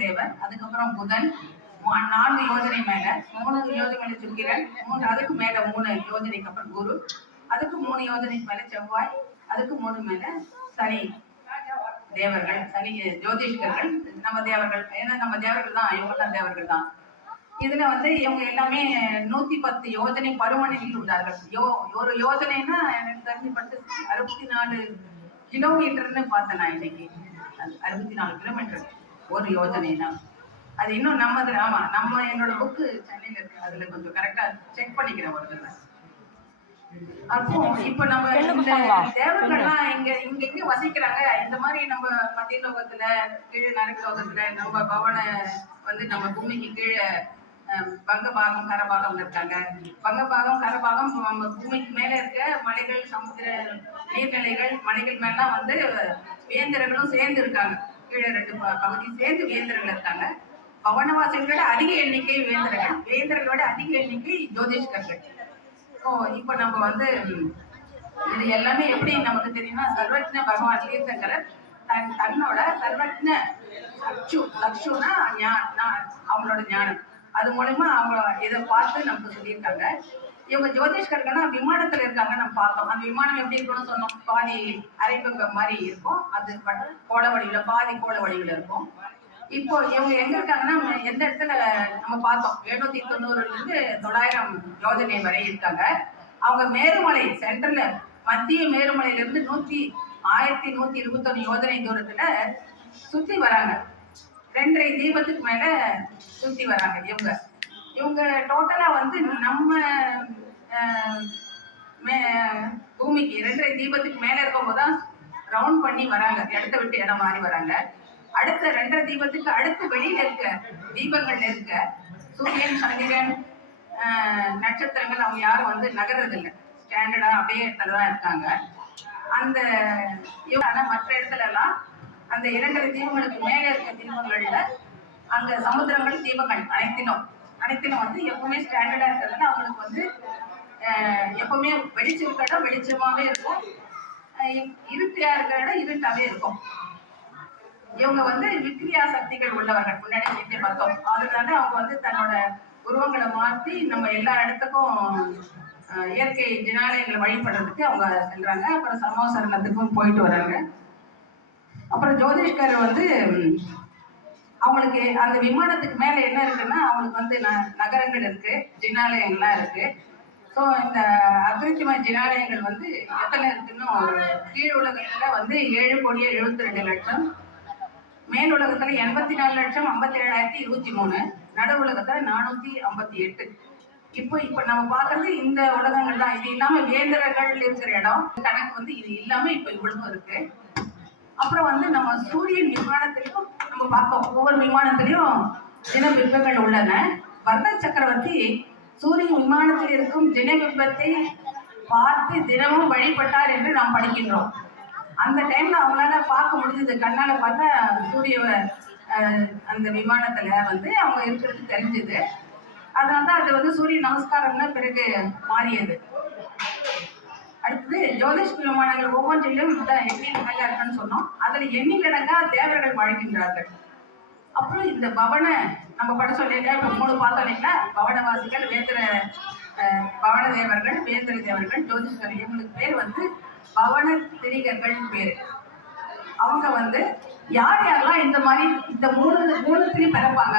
தேவர், அதுக்கப்புறம் புதன் 4 யோஜனை மேல, 3 யோஜனை சுக்கிரன், அதுக்கு மேல 3 யோஜனைக்கு அப்புறம் குரு, அதுக்கு 3 யோஜனைக்கு மேல செவ்வாய், அதுக்கு 3 மேல சனி தேவர்கள், சனி ஜோதிஷ்கர்கள், நம்ம தேவர்கள். ஏன்னா நம்ம தேவர்கள் தான், இவங்கெல்லாம் தேவர்கள் தான். இதுல வந்து இவங்க எல்லாமே 110 யோஜனை பருமனில் உள்ளார்கள். ஒரு யோஜனைன்னா எனக்கு தெரிஞ்சு 64 கிலோமீட்டர்னு பார்த்தேன் நான் இன்னைக்கு. 64 கிலோமீட்டர் ஒரு யோஜனைனா. அது இன்னும் நம்ம என்னோட புக்கு சென்னையில இருக்கு, அதுல கொஞ்சம் கரெக்டா செக் பண்ணிக்கிறேன் ஒரு தடவை. அப்போ இப்ப நம்ம இந்த தேவர்கள்லாம் இங்க வசிக்கிறாங்க. இந்த மாதிரி நம்ம மத்திய லோகத்துல, கீழே நரக லோகத்துல, நம்ம பவன வந்து நம்ம பூமிக்கு கீழே பங்கபாகம் கரபாகம் இருக்காங்க. பங்கபாகம் கரபாகம் நம்ம பூமிக்கு மேல இருக்க மலைகள், சமுத்திர நீர்நிலைகள், மலைகள் மேலாம் வந்து வேந்தர்களும் சேர்ந்து இருக்காங்க. கீழே 2 பகுதி சேர்ந்து வேந்தர்கள் இருக்காங்க. பவனவாசிகளோட அதிக எண்ணிக்கை வேந்தர்களோட அதிக எண்ணிக்கை ஜோதிஷ்கர்கள். இப்ப நம்ம வந்து இது எல்லாமே எப்படி நமக்கு தெரியும்னா, சர்வஜ்ஞ பகவான் தீர்த்தங்கரர் தன்னோட சர்வஜ்ஞ சக்ஷுனா அவங்களோட ஞானம், அது மூலமா அவங்க இதை பார்த்து நமக்கு சொல்லியிருக்காங்க. இவங்க ஜோதிஷ்கர்கள்னா விமானத்துல இருக்காங்க. நம்ம பார்த்தோம், அந்த விமானம் எப்படி இருக்கும்னு சொன்னோம். பாதி அரைப்பங்கம் மாதிரி இருக்கும், அது கோள வடிவில, பாதி கோள வடிவில இருக்கும். இப்போ இவங்க எங்க இருக்காங்கன்னா, எந்த இடத்துல நம்ம பார்த்தோம், 790 இருந்து 900 யோஜனை வரை இருக்காங்க. அவங்க மேருமலை சென்டர்ல, மத்திய மேருமலையில இருந்து 1121 யோஜனை தூரத்துல சுத்தி வராங்க. 2.5 தீபத்துக்கு மேல சுத்தி வராங்க. இவங்க டோட்டலா வந்து நம்ம பூமிக்கு 2.5 தீபத்துக்கு மேல இருக்கும்போதுதான் ரவுண்ட் பண்ணி வராங்க, இடத்த விட்டு இடம் மாறி வராங்க. அடுத்த 2.5 தீபத்துக்கு அடுத்து வெளியில இருக்க தீபங்கள்ல இருக்க சூரியன், சந்திரன், நட்சத்திரங்கள் அவங்க யாரும் வந்து நகர்றது இல்லை, ஸ்டாண்டர்டா அப்படியே இடத்துலதான் இருக்காங்க. அந்த மற்ற இடத்துல எல்லாம் அந்த 2.5 தீபங்களுக்கு மேல இருக்க தீபங்கள்ல அங்க சமுத்திரங்கள், தீபங்கள் அனைத்திலும் வந்து எப்பவுமே ஸ்டாண்டர்டா இருக்கிறதுனால அவங்களுக்கு வந்து எப்பவுமே வெளிச்சம் இருக்கிற இடம் வெளிச்சமாவே இருக்கும், இருட்டியா இருக்கிற இடம் இருட்டாவே இருக்கும். இவங்க வந்து விக்ரியா சக்திகள் உள்ளவர்கள், முன்னாடி வீட்டை பார்த்தோம். அதனால அவங்க வந்து தன்னோட உருவங்களை மாற்றி நம்ம எல்லா இடத்துக்கும் இயற்கை ஜனாலயங்களை வழிபடுறதுக்கு அவங்க செல்றாங்க. அப்புறம் சமோசரணத்துக்கும் போயிட்டு வராங்க. அப்புறம் ஜோதிஷ்கர் வந்து அவங்களுக்கு அந்த விமானத்துக்கு மேல என்ன இருக்குன்னா, அவங்களுக்கு வந்து நகரங்கள் இருக்கு, ஜினாலயங்கள்லாம் இருக்கு. ஸோ இந்த அத்விதீய ஜினாலயங்கள் வந்து எத்தனை இருக்குன்னு, கீழ் உலகத்துல வந்து 7,72,00,000, மேல் உலகத்துல 84,57,023, நடு உலகத்துல 458. இப்ப நம்ம பார்க்கறது இந்த உலகங்கள் தான். இது இல்லாம வேந்தர்கள் இருக்கிற இடம் கணக்கு வந்து இது இல்லாம இப்ப இவ்வளவு இருக்கு. அப்புறம் வந்து நம்ம சூரியன் விமானத்திலையும் நம்ம பார்த்தோம், ஒவ்வொரு விமானத்திலையும் தினபிம்பங்கள் உள்ளன. வர்ண சக்கரவர்த்தி சூரியன் விமானத்தில் இருக்கும் தினபிம்பத்தை பார்த்து தினமும் வழிபட்டார் என்று நாம் படிக்கின்றோம். அந்த டைம்ல அவங்களால பார்க்க முடிஞ்சது, கண்ணால பார்த்தா சூரிய அந்த விமானத்துல வந்து அவங்க இருக்கிறது தெரிஞ்சது. அதனால்தான் அது வந்து சூரிய நமஸ்காரம்னு பிறகு மாறியது. அடுத்தது ஜோதிஷ் விமானங்கள் ஒவ்வொன்றிலும் எண்ணிலடங்கா இருக்குன்னு சொன்னோம். அதுல எண்ணிலடங்கா தேவர்கள் வாழ்கின்றார்கள். அப்புறம் இந்த பவன நம்ம பட சொல்லியிருக்கேன், இப்போ 3 பார்த்தோம் இல்லைங்களா, பவனவாசிகள், பவன தேவர்கள், வேந்திர தேவர்கள், ஜோதிஷ்கர். இவங்களுக்கு பேர் வந்து பவன திரிகர்கள் பேரு. அவங்க வந்து யாரெல்லாம் இந்த மாதிரி இந்த 3 பிறப்பாங்க.